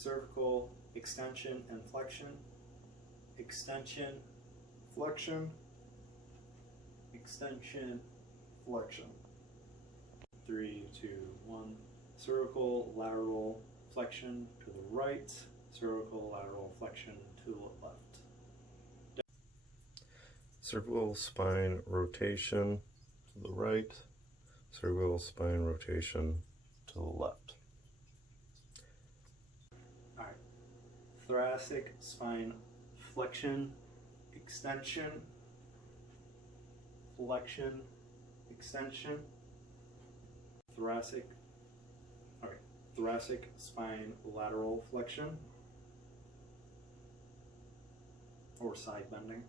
cervical extension and flexion, extension, flexion, extension, flexion. 3, 2, 1. Cervical lateral flexion to the right, cervical lateral flexion to the left. Cervical spine rotation to the right, cervical spine rotation to the left. All right. Thoracic spine flexion, extension, flexion, extension. Thoracic spine lateral flexion or side bending.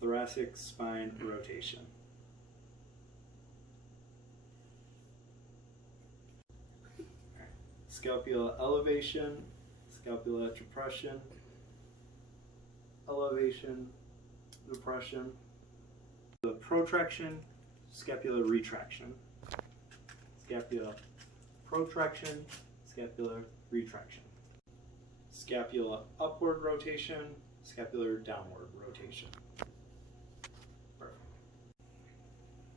Thoracic spine rotation. Scapula elevation, scapula depression, elevation, depression. The protraction, scapula retraction. Scapula protraction, scapula retraction. Scapula upward rotation, scapular downward rotation. Perfect.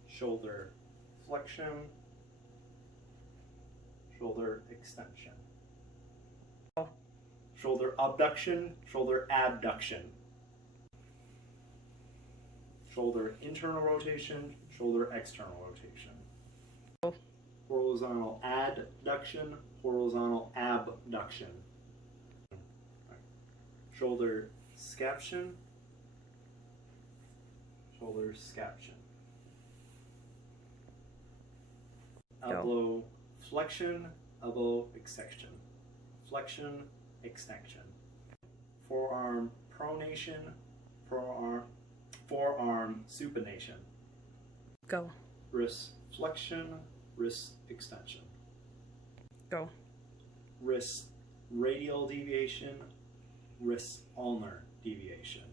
Shoulder flexion, shoulder extension. Shoulder abduction, shoulder abduction. Shoulder internal rotation, shoulder external rotation. Horizontal adduction, horizontal abduction. Shoulder scaption, shoulder scaption. Elbow flexion, elbow extension. Flexion, extension. Forearm pronation, forearm supination. Go. Wrist flexion, wrist extension. Go. Wrist radial deviation, wrist ulnar deviation.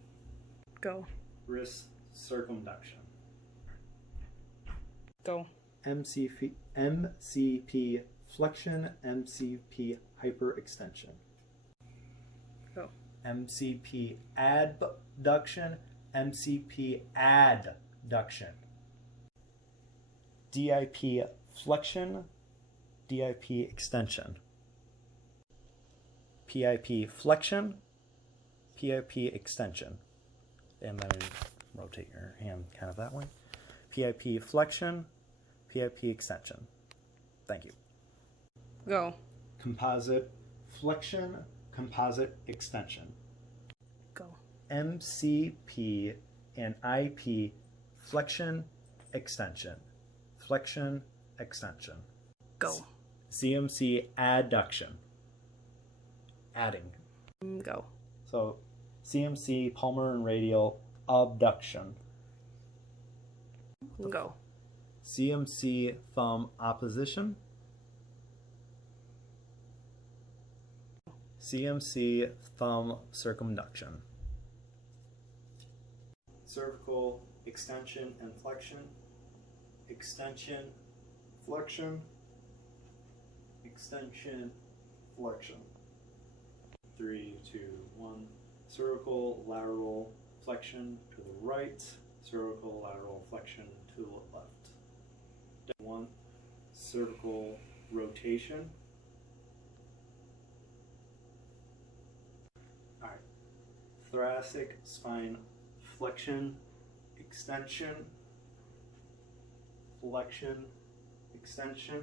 Go. Wrist circumduction. Go. MCP flexion, MCP hyperextension. Go. MCP abduction, MCP adduction. DIP flexion, DIP extension. PIP flexion, PIP extension. And then rotate your hand kind of that way. PIP flexion, PIP extension. Thank you. Go. Composite flexion, composite extension. Go. MCP and IP flexion, extension. Flexion, extension. Go. CMC adduction. Adding. Go. So CMC palmar and radial abduction. Go. CMC thumb opposition. CMC thumb circumduction. Cervical extension and flexion. Extension, flexion, extension, flexion. 3, 2, 1. Cervical lateral flexion to the right, cervical lateral flexion to the left. 1. Cervical rotation. All right. Thoracic spine flexion, extension, flexion, extension.